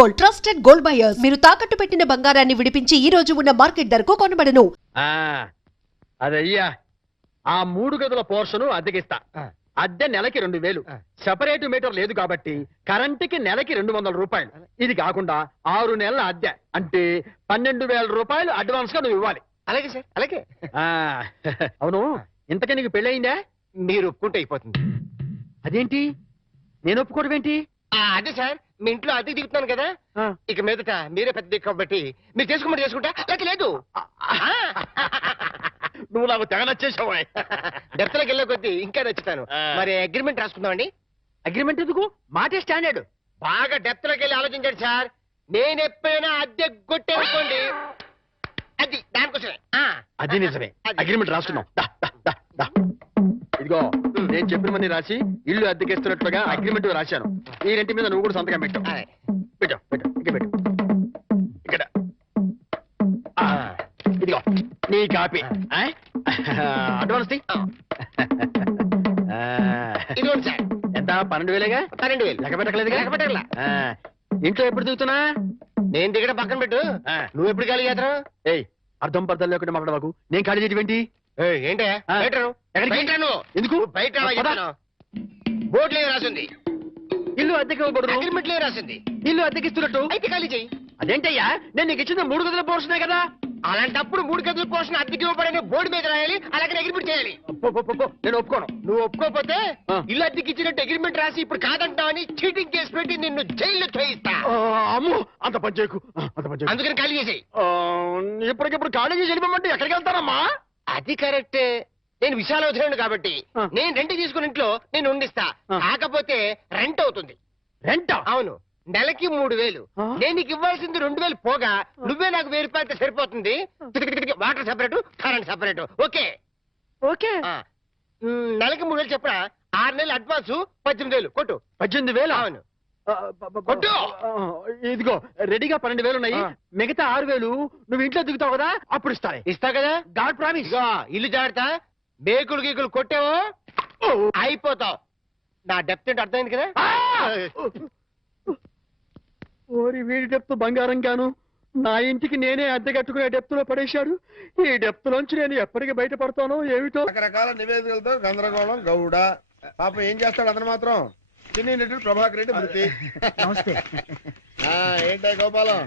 Gold, trusted gold buyers. మీరు తాకట్టు పెట్టిన బంగారాన్ని విడిపించి ఈ రోజు ఉన్న మార్కెట్ ధరకు కొనబడను. అదయ్యా ఆ 3 గదుల పోర్షను అద్దెకిస్తా. అద్దె నెలకి 2000. సెపరేట్ మీటర్ లేదు కాబట్టి కరెంటుకి నెలకి 200 రూపాయలు. ఇది కాకుండా 6 నెలల అద్దె అంటే 12,000 రూపాయలు అడ్వాన్స్ గా నువ్వు ఇవ్వాలి. అలాగే సార్, అలాగే. అవును, ఇంతకీ నీకు పెళ్ళయిందా? మీరు ఒప్పుకుంటే అయిపోతుంది. అదేంటి నేను ఒప్పుకోవడం ఏంటి? అదే సార్, మీ ఇంట్లో అద్దెకి దిగుతున్నాను కదా, ఇక మీదట మీరే పెద్ద దిక్కు కాబట్టి మీరు చేసుకోమని చేసుకుంటా. లేక లేదు. నువ్వు నాకు తెగ నచ్చేసావా? డెప్త్లోకి వెళ్ళే కొద్దీ ఇంకా నచ్చుతాను. మరి అగ్రిమెంట్ రాసుకుందామండి. అగ్రిమెంట్ ఎందుకు? మాటే స్టాండర్డ్. బాగా డెప్త్లోకి వెళ్ళి ఆలోచించండి సార్. నేను ఎప్పుడైనా అద్దె కొట్టేసుకోండి, అది దానికోసమే. అది నిజమే. అగ్రిమెంట్ రాసుకున్నాం. ఇదిగో నేను చెప్పిన మంది రాసి ఇల్లు అద్దెకిస్తున్నట్లుగా అగ్రిమెంట్ రాశాను. ఈ రెంటి మీద నువ్వు కూడా సంతకం పెట్టావు. పెట్టు ఇక్కడ. ఇదిగో నీ కాపీ. అడ్వాన్స్ ఇదిగోండి సార్. ఎంత? 12,000గా? 12,000. లెక్క పెట్టలేదుగా? లెక్క పెట్టగల. ఇంట్లో ఎప్పుడు దిగుతున్నా? నేను దిగడం పక్కన పెట్టు, నువ్వు ఎప్పుడు ఖాళీ చేస్తావు? ఏయ్, అర్థం పర్థం లేకుండా మాట్లాడవాకు. నేను ఖాళీ చేయటం ఏంటే? ఎందుకు? బయట బోర్డులో రాసింది ఇల్లు అద్దెకి ఇవ్వకూడదు, అగ్రిమెంట్లో రాసింది ఇల్లు అద్దెకిస్తున్నట్టు. అయితే ఖాళీ చెయ్యి. అదేంటయ్యా, నేను నీకు ఇచ్చిన 3 గదుల పోర్షనే కదా. అలాంటప్పుడు 3 గదుల పోర్షన్ అద్దెకి ఇవ్వబడని బోర్డు మీద రాయాలి, అలాగే అగ్రిమెంట్ చేయాలి. నేను ఒప్పుకోను. నువ్వు ఒప్పుకోకపోతే ఇల్లు అద్దెకి ఇచ్చినట్టు అగ్రిమెంట్ రాసి ఇప్పుడు కాదంటావని చీటింగ్ కేసు పెట్టి నిన్ను జైల్లో చేయిస్తా. అమ్మో, అంత పని చేయకు. అందుకని ఖాళీ చేసేయి. ఇప్పటికిప్పుడు ఖాళీ చేసి వెళ్ళిపోమంటే ఎక్కడికి వెళ్తానమ్మా? అది కరెక్టే. నేను విశాల వదిలేను కాబట్టి నేను రెంట్ తీసుకుని ఇంట్లో నేను ఉండిస్తా. కాకపోతే రెంట్ అవుతుంది. రెంట్? అవును, నెలకి 3,000. నేను నీకు ఇవ్వాల్సింది 2,000 పోగా నువ్వే నాకు 1,000 రూపాయలతో సరిపోతుంది. Water separate, current separate. Okay okay. నెలకి 3,000 చెప్పరా? 6 నెలలు అడ్వాన్స్ 18,000 కొట్టు. 18,000? అవును కొట్టు. ఇదిగో రెడీగా 12,000 ఉన్నాయి. మిగతా 6,000 నువ్వు ఇంట్లో దిగుతావు కదా, అప్పుడు ఇస్తా కదా. God promise. ఇల్లు జాగ్రత్త. బేకులు గీకులు కొట్టావో అయిపోతావు. నా డెప్త్ ఏంటి అర్థమైంది కదా. ఓరి వీడి డెప్త్ బంగారం గాను నా ఇంటికి నేనే అద్దె కట్టుకునే డెప్త్ లో పడేశాడు. ఈ డెప్త్ లోంచి నేను ఎప్పటికి బయటపడతానో ఏమిటో. రకరకాల నివేదికలతో గందరగోళం. గౌడ పాపం ఏం చేస్తాడు అతను మాత్రం. చిన్ని నటుడు ప్రభాకర్ రెడ్డి మృతి. నమస్తే. ఏంటా గోపాలం?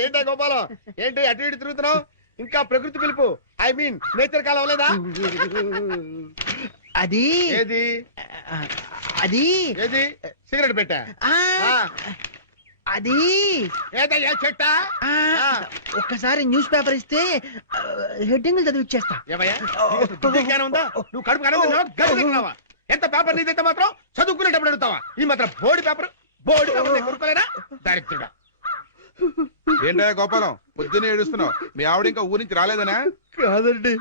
ఏంటా గోపాలం, ఏంటి అటు ఇటు తిరుగుతున్నావు? ఇంకా ప్రకృతి పిలుపు, ఐ మీన్ నేచర్ కాలం అవ్వలేదా? అది ఏది అది ఏది సిగరెట్ పెట్టా? అది ఏదయ్యా చెట్టా? ఒక్కసారి న్యూస్ పేపర్ ఇస్తే హెడ్డింగ్ చదివి ఇచ్చేస్తా. ఉందా? నువ్వు కడుపు కడుగుతున్నావా? ఎంత పేపర్ నీదైతే మాత్రం చదువుకునేటప్పుడు అడుగుతావా? ఈ మాత్రం బోర్డు పేపర్ కొనుక్కోలేనా? దరిద్రుడా. ఏంటా గోపాలం, పొద్దున్నే ఏడుస్తున్నావు? మీ ఆవిడ ఇంకా ఊరి నుంచి రాలేదనా? కాదండి,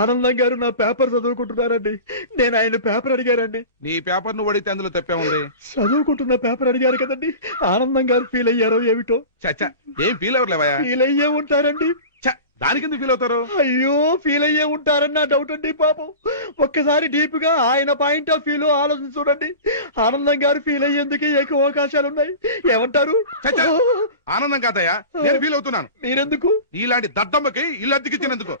ఆనందం గారు నా పేపర్ చదువుకుంటున్నారండి. నేను ఆయన పేపర్ అడిగారండి. నీ పేపర్ నువ్వు అడిగితే అందులో తప్పే ఉంది. చదువుకుంటున్న పేపర్ అడిగారు కదండి. ఆనందం గారు ఫీల్ అయ్యారో ఏమిటో. చచ్చా, ఏం ఫీల్ అవ్వలేవా? ఫీల్ అయ్యే ఉంటారండి. దానికి ఎందుకు ఫీల్ అవుతారు? అయ్యో, ఫీల్ అయ్యే ఉంటారని నా డౌట్ అండి. పాపం ఒక్కసారి డీప్ గా ఆయన పాయింట్ ఆఫ్ వ్యూ లో ఆలోచించి చూడండి. ఆనందం గారు ఫీల్ అయ్యేందుకు ఎక్కువ అవకాశాలు ఉన్నాయి. ఏమంటారు? ఆనందం కాదయ్యా, నేను ఫీల్ అవుతున్నాను. మీరెందుకు? ఇలాంటి దద్దమ్మకి ఇల్లు అద్దెకిచ్చినందుకు.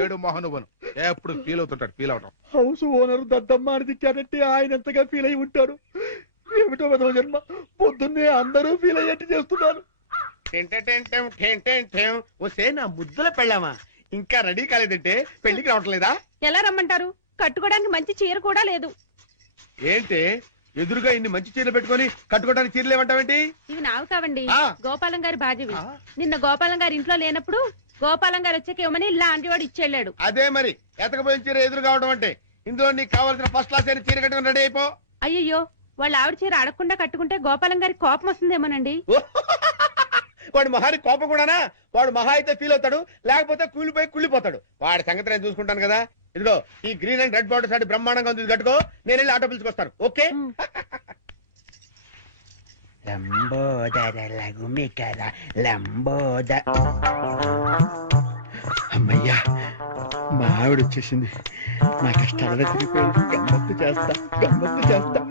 ఏడు మోహనువను ఎప్పుడు ఫీల్ అవుతుంటాడు. ఫీల్ అవటం. హౌస్ ఓనర్ దద్దమ్మ అని తిట్టాడంటే ఆయన ఎంతగా ఫీల్ అయి ఉంటాడు. ఏమిటో విధవ జన్మ. పొద్దున్నే అందరూ ఫీల్ అయ్యేట్టు చేస్తున్నారు. వస్తే నా ముద్దుల పెళ్ళామా ఇంకా రెడీ కాలేదంటే పెళ్లికి రావట్లేదా? ఎలా రమ్మంటారు? కట్టుకోవడానికి మంచి చీర కూడా లేదు. ఏంటి ఎదురుగా ఇన్ని మంచి చీరలు పెట్టుకొని కట్టుకోవడానికి చీరలు ఏమంటావేంటి? ఇవి నావి కావండి, గోపాలం గారి బాధ్యవి. నిన్న గోపాలం గారి ఇంట్లో లేనప్పుడు గోపాలం గారు వచ్చాక ఇవ్వమని లాంటి వాడు ఇచ్చెళ్ళాడు. అదే మరి ఎతకపోయిన చీర ఎదురు కావడం అంటే. ఇందులో నీకు కావాల్సిన ఫస్ట్ క్లాస్ అయిన చీర కట్టుకుని రెడీ అయిపో. అయ్యయ్యో, వాళ్ళ ఆవిడ చీర అడగకుండా కట్టుకుంటే గోపాలం గారి కోపం వస్తుందేమోనండి. వాడు మహాని కోపం కూడానా? వాడు మహా అయితే ఫీల్ అవుతాడు, లేకపోతే కూలిపోయి కుళ్ళిపోతాడు. వాడి సంగతి నేను చూసుకుంటాను కదా. ఇదిగో ఈ గ్రీన్ అండ్ రెడ్ బార్డర్ సారి బ్రహ్మాండంగా ఉంది, కట్టుకో. నేను వెళ్ళి ఆటో పిలుచుకొస్తాను. ఓకే? అమ్మయ్యా, మా ఆవిడ వచ్చేసింది. నా కష్టాలను తిరిగిపోయింది. గమ్మత్తు చేస్తా.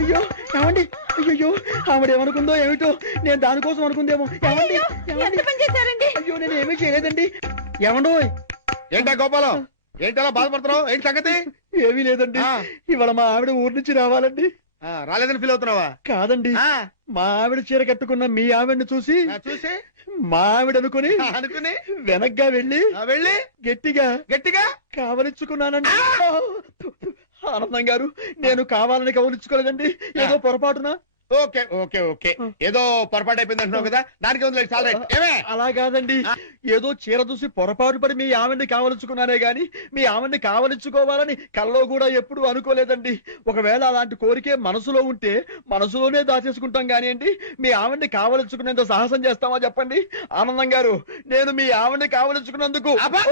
అయ్యో ఏమండి అయ్యో ఆవిడ ఏమనుకుందో ఏమిటో నేను దానికోసం అనుకుందేమో ఏమండి ఎంత పని చేశారండి? అయ్యో నేను ఏమీ చేయలేదండి ఏమండో ఏంటా గోపాలం ఏంటలా బాధపడుతున్నావు ఏంటి సంగతి ఏమీ లేదండి ఆ. ఇవాళ మా ఆవిడ ఊరి నుంచి రావాలండి రాలేదని ఫీల్ అవుతున్నావా కాదండి మా ఆవిడ చీర కట్టుకున్న మీ ఆవిడని చూసి చూసి మా ఆవిడ అనుకుని అనుకుని వెనక్గా వెళ్ళి వెళ్ళి గట్టిగా గట్టిగా కావలించుకున్నానండి ఆనందం గారు నేను కావాలని కవలించుకోలేదండి ఏదో పొరపాటున ఓకే ఓకే ఓకే ఏదో పొరపాటు అయిపోయింది అంటున్నావు కదా దానికి ఉంది చాలా ఏమే అలా కాదండి ఏదో చీర చూసి పొరపాటు పడి మీ ఆవిడ్ని కావలించుకున్నానే గాని మీ ఆవిడ్ని కావలించుకోవాలని కల్లో కూడా ఎప్పుడు అనుకోలేదండి ఒకవేళ అలాంటి కోరికే మనసులో ఉంటే మనసులోనే దాచేసుకుంటాం కానివ్వండి మీ ఆవిడ్ని కావలించుకునేంత సాహసం చేస్తామా చెప్పండి ఆనందం గారు నేను మీ ఆవిడ్ని కావలించుకున్నందుకు అబ్బా!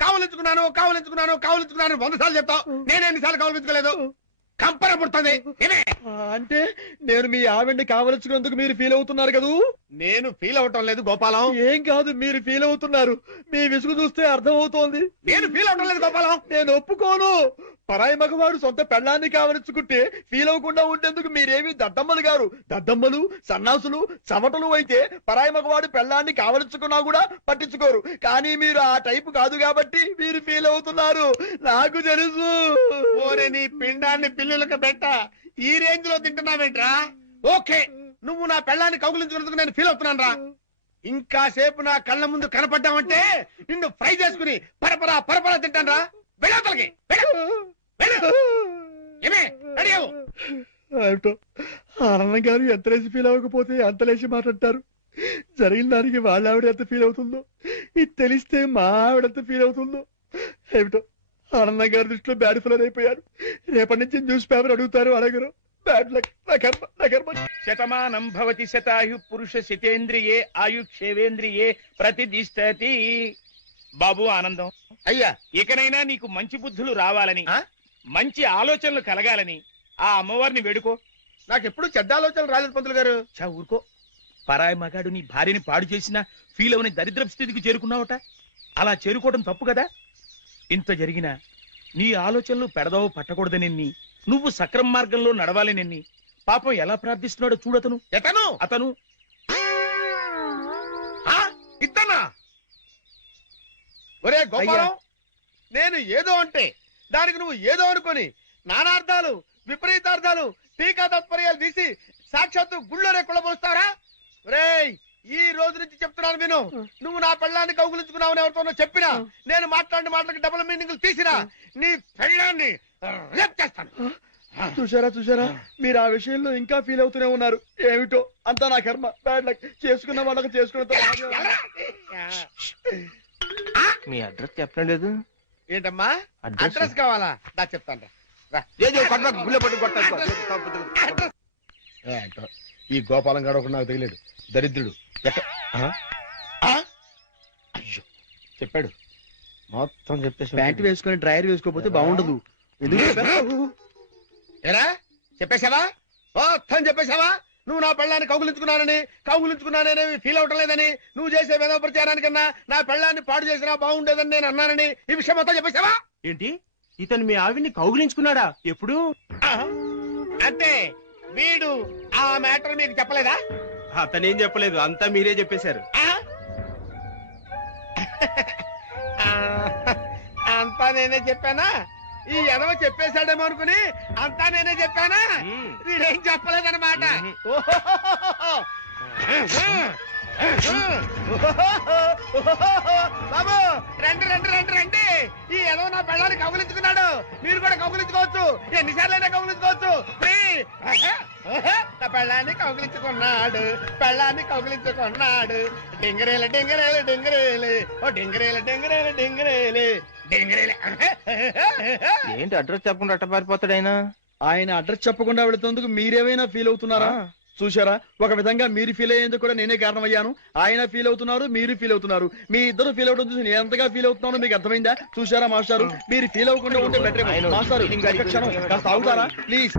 కావలించుకున్నాను 100 సార్లు చెప్తావు నేను ఎన్నిసార్లు కావలించుకోలేదు కంపన పుడుతుంది ఏమే అంటే నేను మీ ఆవిడ్ని కావలించుకున్నందుకు మీరు ఫీల్ అవుతున్నారు కదూ నేను ఫీల్ అవటం లేదు గోపాలం ఏం కాదు మీరు ఫీల్ అవుతున్నారు మీ విసుగు చూస్తే అర్థం అవుతోంది నేను ఫీల్ అవటం లేదు గోపాలం నేను ఒప్పుకోను పరాయి మగవాడు సొంత పెళ్ళాన్ని కావలించుకుంటే ఫీల్ అవ్వకుండా ఉండేందుకు మీరేమి దద్దమ్మలు గారు దద్దమ్మలు సన్నాసులు చవటలు అయితే పరాయి మగవాడు పెళ్ళాన్ని కావలించుకున్నా కూడా పట్టించుకోరు కానీ మీరు ఆ టైపు కాదు కాబట్టి మీరు ఫీల్ అవుతున్నారు నాకు తెలుసు ఓరే నీ పిండాన్ని పిల్లులకు పెట్ట ఈ రేంజ్ లో తింటున్నావేంట్రా ఓకే నువ్వు నా పెళ్ళాన్ని కౌగులించుకున్నందుకు నేను ఫీల్ అవుతున్నాను రా ఇంకా సేపు నా కళ్ళ ముందు కనపడ్డావంటే నిన్ను ఫ్రై చేసుకుని పరపరా తింటాను రా వెళ్ళవతలకి ఏమే రెడీ అవ్వు. ఏమిటో ఆనందం గారు ఎంత లేచి ఫీల్ అవ్వకపోతే అంత లేచి మాట్లాడతారు జరిగిన దానికి వాళ్ళ ఆవిడ ఎంత ఫీల్ అవుతుందో ఇది తెలిస్తే మా ఆవిడ ఎంత ఫీల్ అవుతుందో ఏమిటో ఆనందం గారి దృష్టిలో బ్యాడ్ ఫిలర్ అయిపోయారు రేపటి నుంచి న్యూస్ పేపర్ అడుగుతారు అడగరు బ్యాడ్ లక్ నా కర్మ శతమానం భవతి శతాయు పురుష శతేంద్రియే ఆయుక్షేవేంద్రియే ప్రతిదిష్టతి. బాబు ఆనందం, అయ్యా ఇకనైనా నీకు మంచి బుద్ధులు రావాలని మంచి ఆలోచనలు కలగాలని ఆ అమ్మవారిని వేడుకో. నాకెప్పుడు చెడ్డ ఆలోచనలు రాలేదు పంతులు గారు చా ఊరుకో. పరాయి మగాడు నీ భార్యని పాడు చేసినా ఫీల్ అవని దరిద్రపు స్థితికి చేరుకున్నావట. అలా చేరుకోవడం తప్పు కదా. ఇంత జరిగినా నీ ఆలోచనలు పెడదావు పట్టకూడదనెన్ని, నువ్వు సక్రమ మార్గంలో నడవాలనెన్ని పాపం ఎలా ప్రార్థిస్తున్నాడో చూడతను. ఎతను అతను ఇద్దనా ఒరే గోపాలం నేను ఏదో అంటే దానికి నువ్వు ఏదో అనుకొని నానార్థాలు విపరీతార్థాలు టీకా తత్పర్యాలు తీసి సాక్షాత్తు గుళ్ళోనే కుళ్ళబోస్తారా ఒరేయ్ ఈ రోజు నుంచి చెప్తున్నాను విను నువ్వు నా పెళ్ళాన్ని కౌగులించుకున్నావని ఎవరితోనో చెప్పినా నేను మాట్లాడిన మాటలకి డబుల్ మీనింగ్లు తీసినా నీ పెళ్ళాన్ని రేప్ చేస్తాను. చూసారా మీరు ఆ విషయంలో ఇంకా ఫీల్ అవుతూనే ఉన్నారు ఏమిటో అంతా నా కర్మ బ్యాడ్ లక్ చేసుకున్న వాళ్ళకి చేసుకున్న మీ అడ్రస్ చెప్పడం లేదు ఏంటమ్మా అడ్రస్ కావాలా దా చెప్తాను ఈ గోపాలం గారు ఒకటి నాకు తగిలేడు దరిద్రుడు అయ్యో చెప్పాడు మొత్తం చెప్పేసి ప్యాంట్ వేసుకొని డ్రైయర్ వేసుకోకపోతే బాగుండదు ఏరా చెప్పేశావా మొత్తం చెప్పేశావా నువ్వు నా పెళ్ళాన్ని కౌగులించుకున్నానేమి ఫీల్ అవటం లేదని నువ్వు చేసే వేద ప్రచారానికన్నా నా పెళ్ళాన్ని పాడు చేసినా బాగుండేదని నేను అన్నానని ఈ విషయం మొత్తం చెప్పేశావా ఏంటి ఇతను మీ ఆవిడ్ని కౌగిలించుకున్నాడా ఎప్పుడు? అంటే వీడు ఆ మ్యాటర్ మీకు చెప్పలేదా? అతనేం చెప్పలేదు, అంతా మీరే చెప్పేశారు. అంతా నేనే చెప్పానా? ఈ ఎదవ చెప్పేశాడేమో అనుకుని అంతా నేనే చెప్పానా? వీడేం చెప్పలేదన్నమాట. బాబు రండి రండి రండి రండి ఈ ఎదవ నా పెళ్ళాన్ని కౌగులించుకున్నాడు. మీరు కూడా కౌగులించుకోవచ్చు, ఎన్నిసార్లైనా కౌగులించుకోవచ్చు. నా పెళ్ళాన్ని కౌగులించుకున్నాడు డింగరేలు డింగరేలు డింగరేలు ఓ డింగరేలు డింగరేలు డింగరేలు డింగరేలు. ఏంటి అడ్రస్ చెప్పకుండా అట్ట పారిపోతాడు ఆయన అడ్రస్ చెప్పకుండా వెళుతున్నందుకు మీరేమైనా ఫీల్ అవుతున్నారా? చూసారా, ఒక విధంగా మీరు ఫీల్ అయ్యేందుకు కూడా నేనే కారణమయ్యాను. ఆయన ఫీల్ అవుతున్నారు, మీరు ఫీల్ అవుతున్నారు. మీ ఇద్దరు ఫీల్ అవడం చూసి నేను ఎంతగా ఫీల్ అవుతున్నానో మీకు అర్థమైందా? చూసారా మాస్టారు, మీరు ఫీల్ అవ్వకుండా ఉంటే బెటర్. మాస్టారు ఒక్క క్షణం కాస్త ఆగుతారా ప్లీజ్?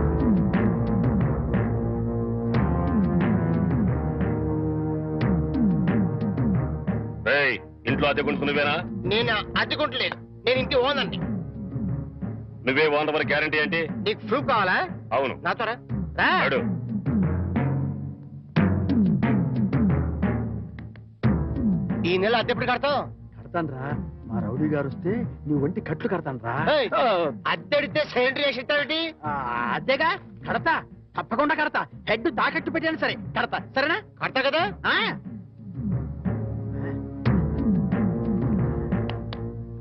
ఇంట్లో అద్దె కొనుక్కునేవేనా? నేను అద్దెకుంటలేదు, నేను ఇంటి ఓనండి. నువ్వే ఓనర్ గ్యారంటీ ఏంటి? నీకు ప్రూఫ్ కావాలా? అవును. నాతోరా రా. ఈ నెల అద్దె ఎప్పుడు కడతావు? కడతాను రా. మా రౌడీ గారు వస్తే నీ ఒంటి కట్లు కడతాను రా. ఏయ్, అద్దెడితే సిలిండర్ వేసి ఇస్తావేంటి? అదేగా కడతా, తప్పకుండా కడతా. హెడ్ తాకట్టు పెట్టాను సరే కడతా, సరేనా? కడతా కదా? ఆ?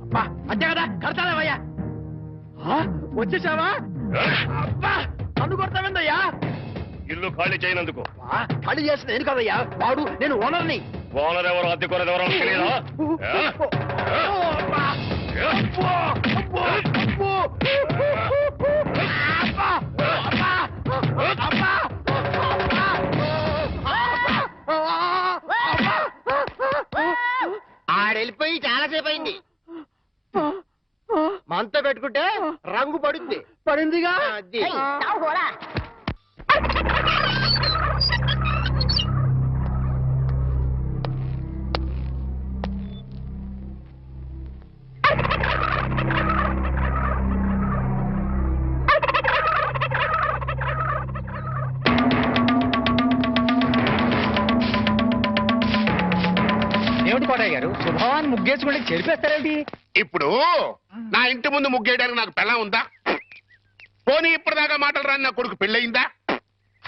అబ్బా అంతే కదా, కడతానేవయ్యా. వచ్చేసావా? అబ్బా నన్ను కొడతావేందయ్యా? ఇల్లు ఖాళీ చేయనందుకు. ఖాళీ చేసిన నేను కదయ్యా, వాడు నేను ఓనర్ని. ఓనర్ ఎవరు, అద్దె కొనది ఎవరో తెలియదా? ఆడెళ్ళిపోయి చాలాసేపు అయింది. మనతో పెట్టుకుంటే రంగు పడుద్ది. పడిందిగా. అది. ఏమిటి కోటయ్య గారు, శుభవాన్ని ముగ్గేసుకుంటే చెరిపేస్తారేంటి? ఇప్పుడు నా ఇంటి ముందు ముగ్గేయడానికి నాకు పెళ్ళం ఉందా? పోనీ ఇప్పటిదాకా మాటలు రాని నా కొడుకు పెళ్ళయిందా?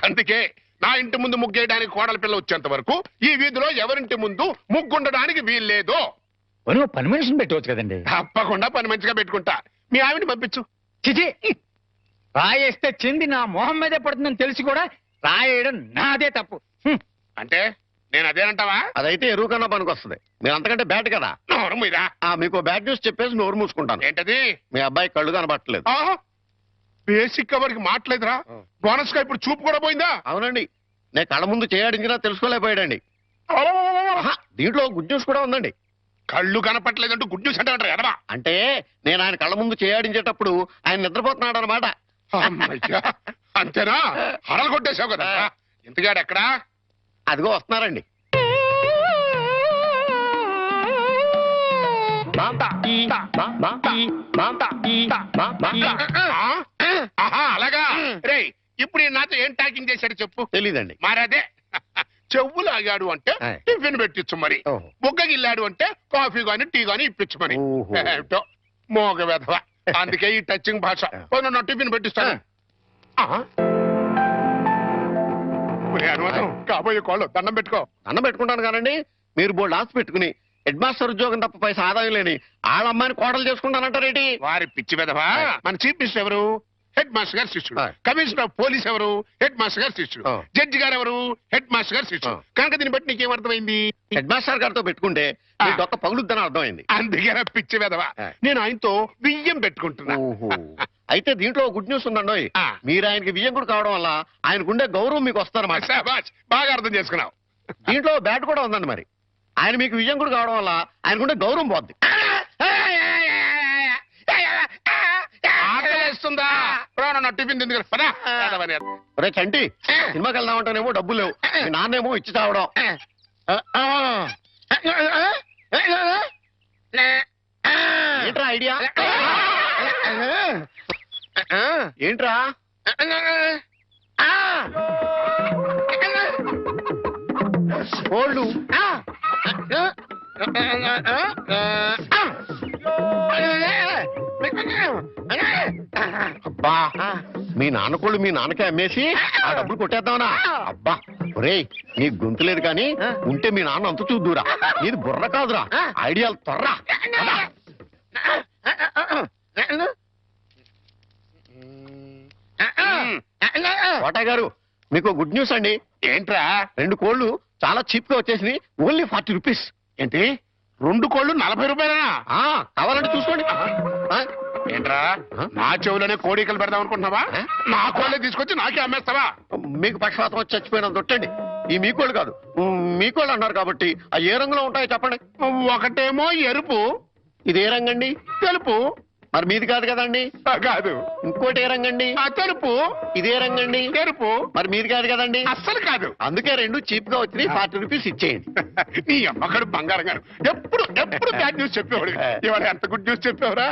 అందుకే నా ఇంటి ముందు ముగ్గేయడానికి కోడల పిల్ల వచ్చేంత వరకు ఈ వీధిలో ఎవరింటి ముందు ముగ్గుండడానికి వీల్లేదు. నువ్వు పని మనిషిని పెట్టవచ్చు కదండి. తప్పకుండా పని మంచిగా పెట్టుకుంటా. మీ ఆవిడని పంపించు. చిచి, రాయేస్తే చెంది నా మొహం మీదే పడుతుందని తెలిసి కూడా రాయేయడం నాదే తప్పు. అంటే నేను అదేనంటావా? అదైతే ఎరువు కన్నా పనికి వస్తుంది. మీరు అంతకంటే బ్యాట్ కదా. నోరు మీరా. మీకు బ్యాడ్ న్యూస్ చెప్పేసి నోరు మూసుకుంటాను. ఏంటది? మీ అబ్బాయి కళ్ళు కనబట్టలేదు. బేసిక్ కవర్కి మాట్లేదురా. బోనస్ గా ఇప్పుడు చూపు కూడా పోయిందా? అవునండి, నేను కళ్ళ ముందు చేయడించినా తెలుసుకోలేకపోయాడండి. దీంట్లో గుడ్ న్యూస్ కూడా ఉందండి. కళ్ళు కనపట్లేదంటూ గుడ్ న్యూస్ అంటే ఎడవా? అంటే నేను ఆయన కళ్ళ ముందు చేయాడించేటప్పుడు ఆయన నిద్రపోతున్నాడు అనమాట. అంతేనా? హరలు కొట్టేశావు కదా. ఇంతగాడు ఎక్కడా? అదిగో వస్తున్నారండి. అలాగా రే. ఇప్పుడు నాతో ఏం టాకింగ్ చేశాడు చెప్పు. తెలీదండి. మరదే చెవులు ఆగాడు అంటే టిఫిన్ పెట్టించు, మరి బుగ్గగిల్లాడు అంటే కాఫీ గాని టీ గాని ఇప్పించు మరి. ఏమిటో మోగ వెధవ. అందుకే ఈ టచింగ్ భాష. నా టిఫిన్ పెట్టిస్తాను. కాబోయే కోళ్ళు దండం పెట్టుకో. అన్నం పెట్టుకుంటాను కానండి. మీరు బోల్డ్ ఆశ పెట్టుకుని హెడ్ మాస్టర్ ఉద్యోగం తప్ప పైసా ఆదాయం లేని వాళ్ళ అమ్మాయిని కోడలు చేసుకుంటానంటారేంటి? వారి పిచ్చి వెధవా. మన చీఫ్ మినిస్టర్ ఎవరు? హెడ్ మాస్టర్ గారు శిష్యుడు. కమిషనర్ ఆఫ్ పోలీస్ ఎవరు? హెడ్ మాస్టర్ గారు శిష్యుడు. జడ్జి గారు ఎవరు? హెడ్ మాస్టర్ గారు శిష్యుడు. కనుక దీన్ని బట్టి నీకేమర్థమైంది? హెడ్ మాస్టర్ గారితో పెట్టుకుంటే మీ డొక్క పగులుద్దని అర్థమైంది. అందుకే పిచ్చి వెధవా. నేను ఆయనతో బియ్యం పెట్టుకుంటున్నా. అయితే దీంట్లో గుడ్ న్యూస్ ఉందండి. మీరు ఆయనకి వియ్యంకుడు కావడం వల్ల ఆయనకుండే గౌరవం మీకు వస్తారన్నమాట. బాగా అర్థం చేసుకున్నావు. దీంట్లో బ్యాట్ కూడా ఉందండి. మరి ఆయన మీకు వియ్యంకుడు కావడం వల్ల ఆయనకుండే గౌరవం పోద్ది. ఆకలిస్తుందా? టిఫిన్ తింది కదా. రే చంటి, సినిమాకి వెళ్దామంటేనేమో డబ్బులు లేవు. మీ నాన్నేమో ఇచ్చి తావడం. ఏంట్రా ఐడియా? ఏంట్రా? కోళ్ళు అబ్బా, మీ నాన్న కోళ్ళు మీ నాన్నకే అమ్మేసి ఆ డబ్బులు కొట్టేద్దామనా? అబ్బా ఒరేయ్, నీ గొంతు లేదు కానీ ఉంటే మీ నాన్న అంత చూద్దురా. నీది బుర్ర కాదురా, ఐడియాలు తొర్రా. కోటయ్య గారు, మీకు గుడ్ న్యూస్ అండి. ఏంట్రా? 2 కోళ్ళు చాలా చీప్ గా వచ్చేసి ఓన్లీ 40 రూపీస్. ఏంటి 2 కోళ్ళు 40 రూపాయలనా? కావాలంటే చూసుకోండి. ఏంట్రా, నా చెవులోనే కోడికలు పెడదాం అనుకుంటున్నావా? నా కోళ్ళే తీసుకొచ్చి నాకే అమ్మేస్తావా? మీకు పక్షపాతం వచ్చి చచ్చిపోయినంత దొట్టండి. ఈ మీకోళ్ళు కాదు, మీకోళ్ళు అన్నారు కాబట్టి ఆ ఏ రంగులో ఉంటాయో చెప్పండి. ఒకటేమో ఎరుపు. ఇది ఏ రంగండి? తెలుపు. మరి మీది కాదు కదండి. కాదు. ఇంకోటి ఏ రంగండి? తెలుపు. ఇదే రంగండి? తెలుపు. మరి మీది కాదు కదండి. అస్సలు కాదు. అందుకే 2 చీప్ గా వచ్చి 40 రూపీస్ ఇచ్చేయండి. నీ అమ్మగారు బంగారం గారు ఎప్పుడు ఎప్పుడు బ్యాడ్ న్యూస్ చెప్పేవాడు. ఇవాళ ఎంత గుడ్ న్యూస్ చెప్పేవరా?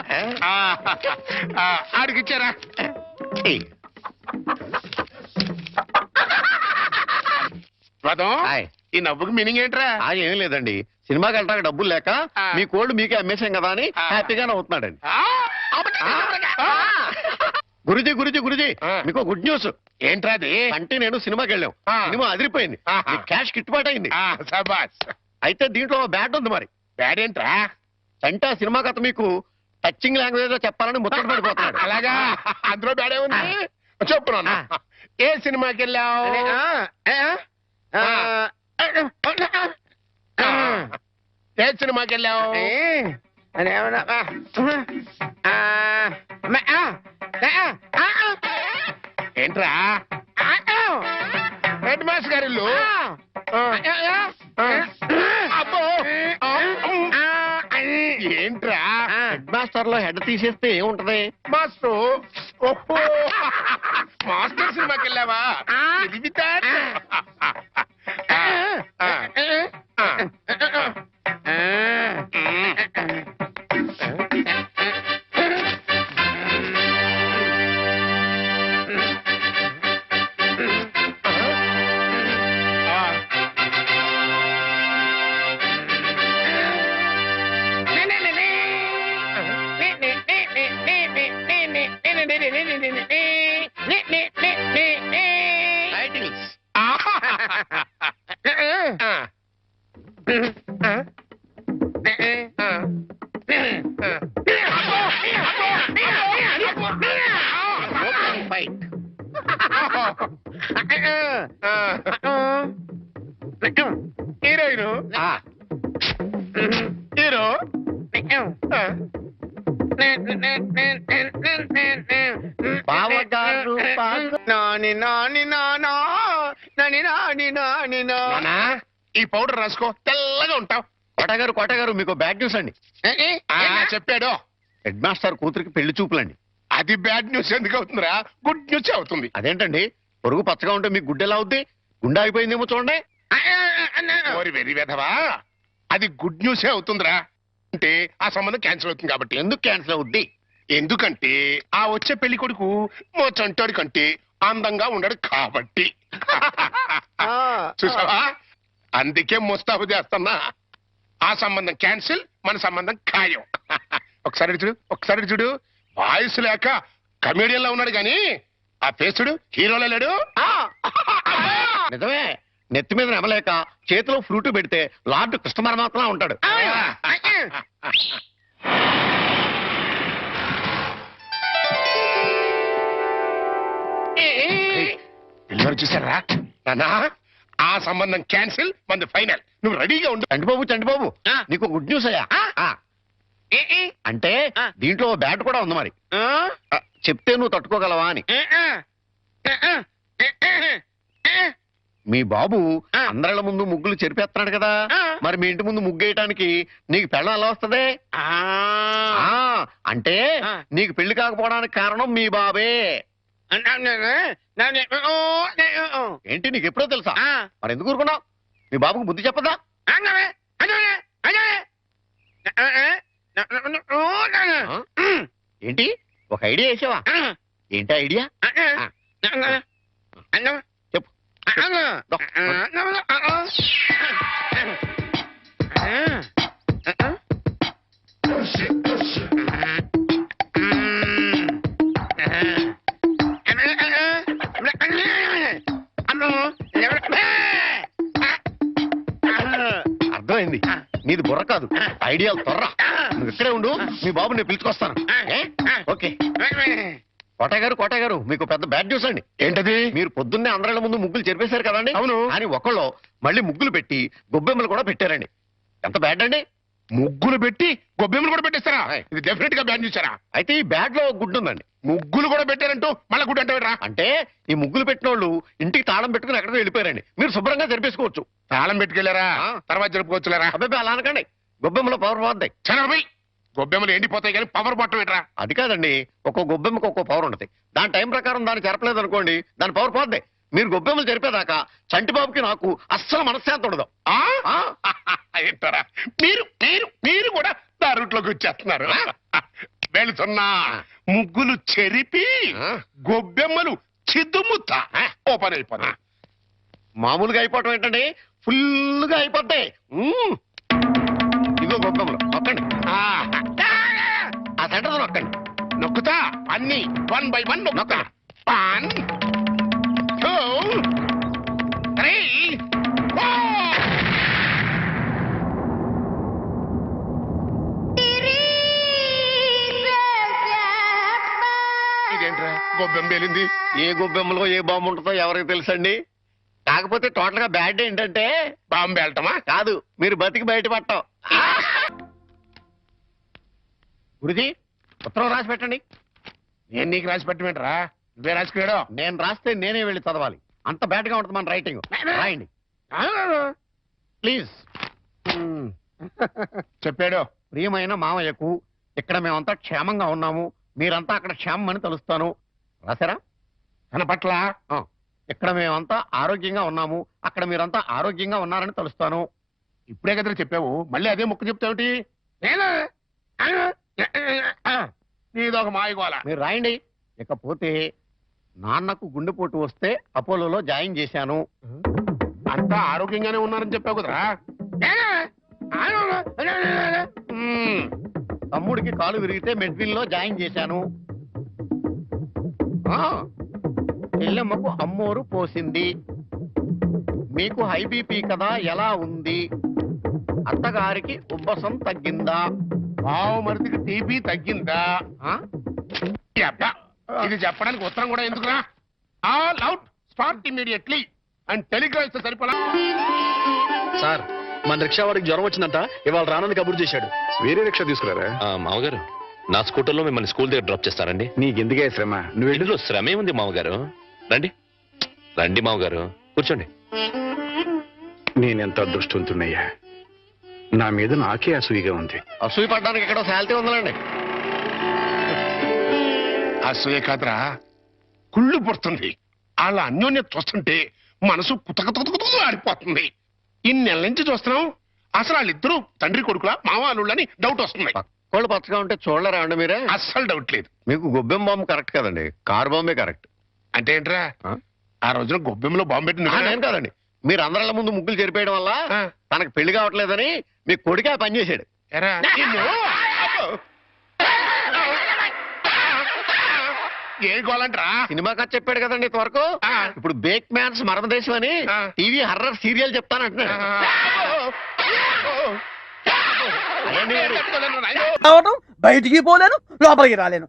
ఆడికి ఇచ్చారా? రథం హాయ్. ఈ నవ్వుకి మీనింగ్ ఏంట్రా? ఏం లేదండి, సినిమాకి వెళ్ళడానికి డబ్బులు లేక ఆ. మీ కోళ్ళు మీకే అమ్మేశాం కదా అని ఆ. హ్యాపీగా నవ్వుతున్నాడండి. ఆ, అబ్బా, ఆ. గురుజీ గురుజీ గురుజీ, ఆ. మీకు గుడ్ న్యూస్. ఏంట్రా అది? అంటే నేను సినిమాకి వెళ్ళాం, ఆ. సినిమా అదిరిపోయింది, ఆహా. మీకు క్యాష్ గిట్టుబాటు అయింది. ఆ, శభాష్. అయితే దీంట్లో బ్యాట్ ఉంది మరి. బ్యాడ్ ఏంట్రా? అంటే ఆ సినిమా కథ మీకు టచింగ్ లాంగ్వేజ్ లో చెప్పాలని ముచ్చట పడిపోతున్నాడు. అలాగా? అందులో బ్యాడే ఉంది. చెప్పు నాన్న. ఏ సినిమాకి వెళ్ళావు? ఏ సినిమాకి వెళ్ళావు? ఏంట్రా? హెడ్ మాస్టర్ గారి ఇల్లు. అబ్బో. ఏంట్రా? హెడ్ మాస్టర్ లో హెడ్ తీసేస్తే ఏముంటది? మాస్టర్. ఓహో, మాస్టర్ సినిమాకి వెళ్ళావా? ఇది వితాడ్. టైటిల్స్. ఫైట్. Heroine, hero. బావగారు నాని నాని నానా నాని నాని నాని నా నాన్నా, ఈ పౌడర్ రాసుకో, తెల్లగా ఉంటావు. కోటగారు మీకు బ్యాడ్ న్యూస్ అండి. చెప్పాడు. హెడ్ మాస్టర్ కూతురికి పెళ్లి చూపులండి. అది బ్యాడ్ న్యూస్ ఎందుకు అవుతుందిరా? గుడ్ న్యూస్ అవుతుంది. అదేంటండి, పొరుగు పచ్చగా ఉంటే మీకు గుడ్డ ఎలా అవుద్ది? గుండె అయిపోయిందేమో చూడండి. ఓరి వెర్రి వెధవా, అది గుడ్ న్యూసే అవుతుందిరా. అంటే ఆ సంబంధం క్యాన్సిల్ అవుతుంది కాబట్టి. ఎందుకు క్యాన్సిల్ అవుద్ది? ఎందుకంటే ఆ వచ్చే పెళ్లి కొడుకు మా చంటాడి కంటే అందంగా ఉండడు కాబట్టి. చూసావా, అందుకే ముస్తాబు చేస్తున్నా. ఆ సంబంధం క్యాన్సిల్, మన సంబంధం ఖాయం. ఒకసారి ఇటు చూడు, ఒకసారి ఇటు చూడు. వాయిస్ లేక కమేడియన్ లో ఉన్నాడు గాని ఆ ఫేసుడు హీరోలో లేడు. నిజమే, నెత్తి మీద నెమలేక చేతిలో ఫ్రూట్ పెడితే లార్డ్ కృష్ణ పరమాత్మలా ఉంటాడు. పిల్లలు చూసారా నానా? ఆ సంబంధం క్యాన్సిల్, మంది ఫైనల్. నువ్వు రెడీగా ఉండు. చంటిబాబు నీకు గుడ్ న్యూస్ అయ్యా. అంటే దీంట్లో బ్యాట్ కూడా ఉంది మరి. చెప్తే నువ్వు తట్టుకోగలవా అని. మీ బాబు అందరిళ్ళ ముందు ముగ్గులు చెరిపేస్తున్నాడు కదా, మరి మీ ఇంటి ముందు ముగ్గేయటానికి నీకు పెళ్ళం ఎలా వస్తది? అంటే నీకు పెళ్లి కాకపోవడానికి కారణం మీ బాబే. ఏంటి, నీకు ఎప్పుడో తెలుసా? మరి ఎందుకు ఊరుకున్నావు? మీ బాబుకు బుద్ధి చెప్పదా? ఏంటి, ఒక ఐడియా వేసావా? ఏంటి ఐడియా? చెప్పు. అర్థమైంది, నీది బుర్ర కాదు, ఐడియాలు తొర్ర. నువ్వు ఇక్కడే ఉండు, మీ బాబు నేను పిలుచుకొస్తాను. ఓకే. కోటగారు మీకు పెద్ద బ్యాడ్ న్యూస్ అండి. ఏంటది? మీరు పొద్దున్నే అందరిళ్ళ ముందు ముగ్గులు చెరిపేశారు కదండి. అవును. అని ఒకళ్ళు మళ్ళీ ముగ్గులు పెట్టి గొబ్బెమ్మలు కూడా పెట్టారండి. ఎంత బ్యాడ్ అండి? ముగ్గులు పెట్టి గొబ్బెమ్మలు కూడా పెట్టేస్తారా? ఇది డెఫినెట్ గా బ్యాడ్ న్యూస్ రా. అయితే ఈ బ్యాడ్ లో గుడ్డు ఉందండి. ముగ్గులు కూడా పెట్టారంటూ మళ్ళీ గుడ్ అంటే రా. అంటే ఈ ముగ్గులు పెట్టిన వాళ్ళు ఇంటికి తాళం పెట్టుకుని ఎక్కడికి వెళ్ళిపోయారండి. మీరు శుభ్రంగా జరిపేసుకోవచ్చు. తాళం పెట్టుకెళ్ళారా? తర్వాత జరుపుకోవచ్చులేరా. అబ్బాయి అలా అనకండి, గొబ్బెమ్మలో పవర్ పోద్ది. చనబై గొబ్బెమ్మలు ఎండిపోతాయి కానీ పవర్ బట్టం ఏంట్రా? అది కాదండి, ఒక్కో గొబ్బెమ్మకు ఒక్కో పవర్ ఉంటుంది. దాని టైం ప్రకారం దాన్ని జరపలేదు అనుకోండి, దాని పవర్ పోద్ది. మీరు గొబ్బెమ్మలు జరిపేదాకా చంటిబాబుకి నాకు అస్సలు మనశ్శాంతి ఉండదు. ఏంటారా మీరు మీరు మీరు కూడా నా రూట్లోకి వచ్చేస్తున్నారు. వెళుతున్నా ముగ్గులు చెరిపి గొబ్బెమ్మలు చిద్దుముత్త ఓపెన్ అయిపోతా. మామూలుగా అయిపోవటం ఏంటండి, ఫుల్గా అయిపోతాయి. ఇదిగో గొప్పంలో నొక్కండి, ఆ సెంటర్ నొక్కండి. నొక్కుతా అన్ని 1 by 1 నొక్కుతా. 1 2 3 4. ఇదేంట్రా గొబ్బెం పేలింది? ఏ గొబ్బెమ్మలో ఏ బాంబు ఉంటుందో ఎవరికి తెలుసండి. కాకపోతే టోటల్ గా బ్యాడ్ ఏంటంటే బాంబు వెళ్ళటమా? కాదు, మీరు బతికి బయటపడటం. గురుజీ ఉత్తరం రాసి పెట్టండి. నేను నీకు రాసి పెట్టమేంట్రా? నువ్వే రాసిపోయాడు. నేను రాస్తే నేనే వెళ్ళి చదవాలి, అంత బ్యాడ్ గా ఉంటుంది మన రైటింగ్. రాయండి ప్లీజ్. చెప్పాడు. ప్రియమైన మామయ్యకు, ఇక్కడ మేమంతా క్షేమంగా ఉన్నాము, మీరంతా అక్కడ క్షేమం అని తలుస్తాను. రాశారా? తన పట్ల ఇక్కడ మేమంతా ఆరోగ్యంగా ఉన్నాము, అక్కడ మీరంతా ఆరోగ్యంగా ఉన్నారని తలుస్తాను. ఇప్పుడే కదా చెప్పావు, మళ్ళీ అదే ముక్క చెప్తావుటి? నీదొక మాయగోల. మీరు రాయండి. ఇకపోతే నాన్నకు గుండెపోటు వస్తే అపోలోలో జాయిన్ చేశాను. అంతా ఆరోగ్యంగానే ఉన్నారని చెప్పావు కదరా. తమ్ముడికి కాలు విరిగితే మెడ్విల్ లో జాయిన్ చేశాను. చెల్లెమ్మకు అమ్మోరు పోసింది. మీకు హై బీపీ కదా, ఎలా ఉంది? అత్తగారికి ఉబ్బసం తగ్గిందా? బావమరిదికి టీబీ తగ్గిందా? అబ్బా, ఇది చెప్పడానికి ఉత్తరం కూడా ఎందుకురా? All out, start immediately and Telegram ఇస్తే సరిపోలా. సార్, మన రిక్షా వాడికి జ్వరం వచ్చిందంట, ఇవాళ రానని కబురు చేశాడు. వేరే రిక్షా తీసుకురారా? మామగారు, నా స్కూటర్లో మిమ్మల్ని స్కూల్ దగ్గర డ్రాప్ చేస్తారండి. నీకెందుకే శ్రమ? నువ్వు ఇందులో శ్రమే ఉంది మామగారు. రండి రండి మామగారు, కూర్చోండి. నేనెంత అదృష్టవంతున్నయ్యా, నా మీద నాకే అసూయగా ఉంది. అసూయ పడ్డానికి ఎక్కడో శాలిటీ ఉందండి. అసూయ కాదురా, కుళ్ళు పుడుతుంది. వాళ్ళ అన్యోన్యత చూస్తుంటే మనసు కుతకుతకుతూ ఆడిపోతుంది. ఇన్నెల నుంచి చూస్తున్నాం, అసలు వాళ్ళిద్దరూ తండ్రి కొడుకులా మావాళ్ళని డౌట్ వస్తుంది. కోళ్ళు పచ్చగా ఉంటే చూడలేరా అండి మీరే? అస్సలు డౌట్ లేదు. మీకు గొబ్బెం బాంబు కరెక్ట్ కదండి, కారు బాంబే కరెక్ట్. అంటే ఏంట్రా, ఆ రోజున గొబ్బెంలో బాంబు పెట్టి నేను కాదండి, మీరు అందరిల ముందు ముగ్గులు చెరిపేయడం వల్ల తనకు పెళ్లి కావట్లేదని మీ కొడుకే పని చేశాడు. ఏం గోలంటరా? సినిమా కథ చెప్పాడు కదండి ఇంతవరకు. ఇప్పుడు బేక్ మ్యాన్స్ మరమదేశం అని టీవీ హర్రర్ సీరియల్ చెప్తానంటున్నాడు. బయటికి పోలేను, లోపలికి రాలేను.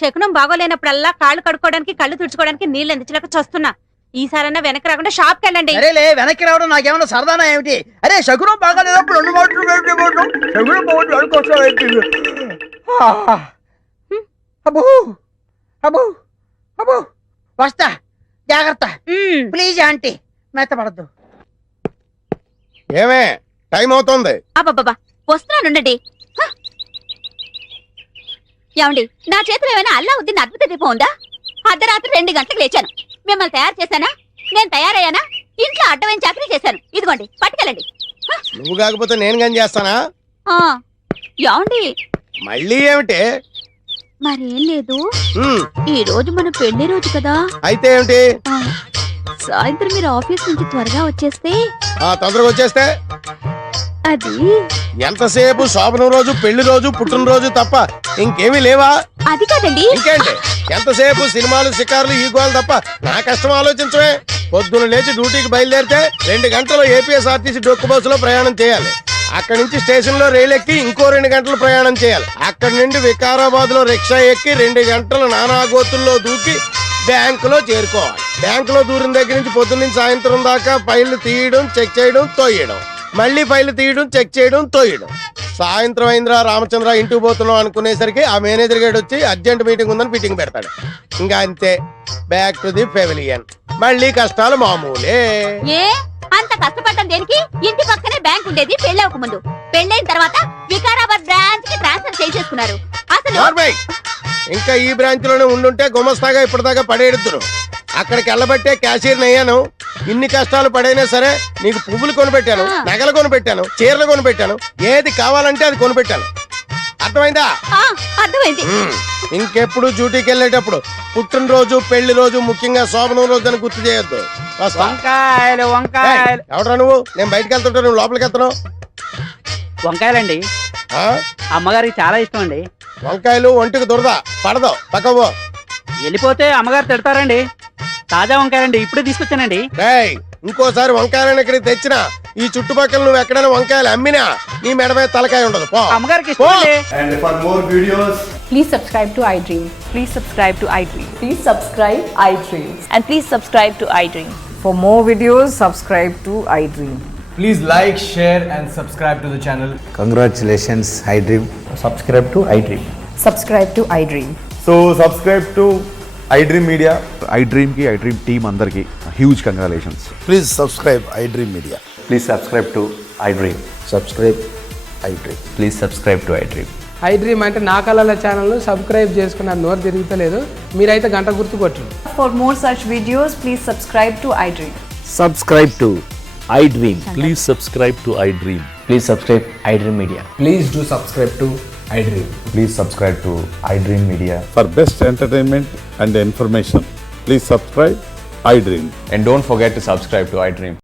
శకునం బాగోలేనప్పుడల్లా కాళ్ళు కడుక్కోవడానికి కళ్ళు తుడుచుకోవడానికి నీళ్ళు ఎందించలేక చూస్తున్నా. ఈసారన్నా వెనక్కి రాకుండా షాప్కి వెళ్ళండి. అరేలే, వెనక్కి రావడం నాకేమన్నా సరదానా ఏమిటి? అరే, శకునం బాగాలేనప్పుడు 2 మాటలు శకునం పోటీ అనుకోసం. అబ్బో అబ్బో అబ్బో, వస్తా, జాగ్రత్త ప్లీజ్ ఆంటీ, మెత్తపడద్దు. ఏమే టైం అవుతుంది. అబ్బబ్బా, వస్తున్నానుండండి. ఏమండి, నా చేతిలో ఏమైనా అల్లావుద్దీన్ అద్భుత దీపం ఉందా? అర్ధరాత్రి 2 గంటలకు లేచాను. మిమ్మల్ని తయారు చేశానా? నేను తయారయ్యానా? ఇంట్లో అడ్డమైన చాకరీ చేశాను. ఇదిగోండి, పట్టుకెళ్ళండి. నువ్వు కాకపోతే నేను కానీ చేస్తానా? ఏమండి, మళ్ళీ ఏమిటి? మరేం లేదు, ఈ రోజు మన పెళ్లి రోజు కదా. అయితే ఏమిటి? సాయంత్రం మీరు ఆఫీస్ నుంచి త్వరగా వచ్చేస్తే. తొందరగా వచ్చేస్తే అది ఎంతసేపు శోభనం రోజు, పెళ్లి రోజు, పుట్టినరోజు తప్ప ఇంకేమీ లేవా? అది కాదండి. ఇంకేంటి? ఎంతసేపు సినిమాలు, షికారులు, ఈ గోలు తప్ప నా కష్టం ఆలోచించవే. పొద్దున లేచి డ్యూటీకి బయలుదేరితే 2 గంటలు ఏపీఎస్ఆర్టీసీ డొక్కు బస్సులో ప్రయాణం చేయాలి. అక్కడి నుంచి స్టేషన్ లో రైలు ఎక్కి ఇంకో 2 గంటలు ప్రయాణం చేయాలి. అక్కడి నుండి వికారాబాద్ లో రిక్షా ఎక్కి 2 గంటలు నానాగోతుల్లో దూకి బ్యాంకులో చేరుకోవాలి. బ్యాంకులో దూరిన దగ్గర నుంచి పొద్దున్న నుంచి సాయంత్రం దాకా ఫైళ్లు తీయడం, చెక్ చేయడం, తోయడం, మళ్ళీ ఫైళ్లు తీయడం, చెక్ చేయడం, తోయడం. సాయంత్రం అయిందిరా రామచంద్ర, ఇంటికి పోతున్నాం అనుకునేసరికి ఆ మేనేజర్ గారు వచ్చి అర్జెంట్ మీటింగ్ ఉందని మీటింగ్ పెడతాడు. ఇంకా అంతే, బ్యాక్ టు ది పెవిలియన్. మళ్ళీ కష్టాలు మామూలే. ఏ అంత కష్టపడటం దేనికి? ఇంటి పక్కనే బ్యాంక్ ఉండేది పెళ్ళవక ముందు. పెళ్ళైన తర్వాత వికారాబాద్ బ్రాంచ్ కి ట్రాన్స్ఫర్ చేసేసుకున్నారు. అసలు ఇంకా ఈ బ్రాంచ్ లోనే ఉండుంటే గుమస్తాగా ఇప్పటిదాకా పడేడుతురు. అక్కడికి వెళ్ళబట్టే క్యాషియర్ అయ్యాను. ఇన్ని కష్టాలు పడైనా సరే నీకు పువ్వులు కొనిపెట్టాను, నగలు కొనిపెట్టాను, చీరలు కొనిపెట్టాను, ఏది కావాలంటే అది కొనిపెట్టాను. అర్థమైందా? అర్థమైంది. ఇంకెప్పుడు డ్యూటీకి వెళ్ళేటప్పుడు పుట్టినరోజు పెళ్లి రోజు ముఖ్యంగా శోభనం రోజు అని గుర్తు చేయొద్దు. వస్తా. వంకాయలు ఏయ్, వంకాయలు ఎవడ్రా నువ్వు? నేను బయటకు వెళ్తుంటే నువ్వు లోపలికి వెళ్తున్నావు. వంకాయలండి ఆ? అమ్మగారికి చాలా ఇష్టం అండి. వంకాయలు ఒంటికి దురద పడదు, పక్కవో. వెళ్ళిపోతే అమ్మగారు తిడతారండి. తాజా వంకాయలండి, ఇప్పుడే తీసుకొచ్చానండి. రేయ్, ఇంకోసారి వంకాయలను ఇక్కడికి తెచ్చినా ఈ చుట్టుపక్కల నువ్వు ఎక్కడైనా వంకాయలు అమ్మినా నీ మెడ మీద తలకాయ ఉండదు. పో. అమ్మగారికి ఇష్టం అండి. And for more videos, Please subscribe to iDream. Please subscribe to iDream. Please subscribe iDream. And please subscribe to iDream. For more videos, subscribe to iDream. please like, share, and subscribe to the channel. Congratulations, iDream. Subscribe to iDream. Subscribe to iDream. So subscribe to iDream Media. iDream ki iDream team andarki huge congratulations. Please subscribe iDream Media. Please subscribe to iDream. Subscribe iDream. Please subscribe to iDream. iDream అంటే నా కళల channel subscribe చేసుకున్న నోరు తిరుగుతలేదు. మీరైతే గంట గుర్తు కొట్టు. For more such videos, please subscribe to iDream. Subscribe to iDream. Please subscribe to iDream. Please subscribe iDream Media. Please do subscribe to iDream. Please subscribe to iDream Media. For best entertainment and information, please subscribe iDream. And don't forget to subscribe to iDream.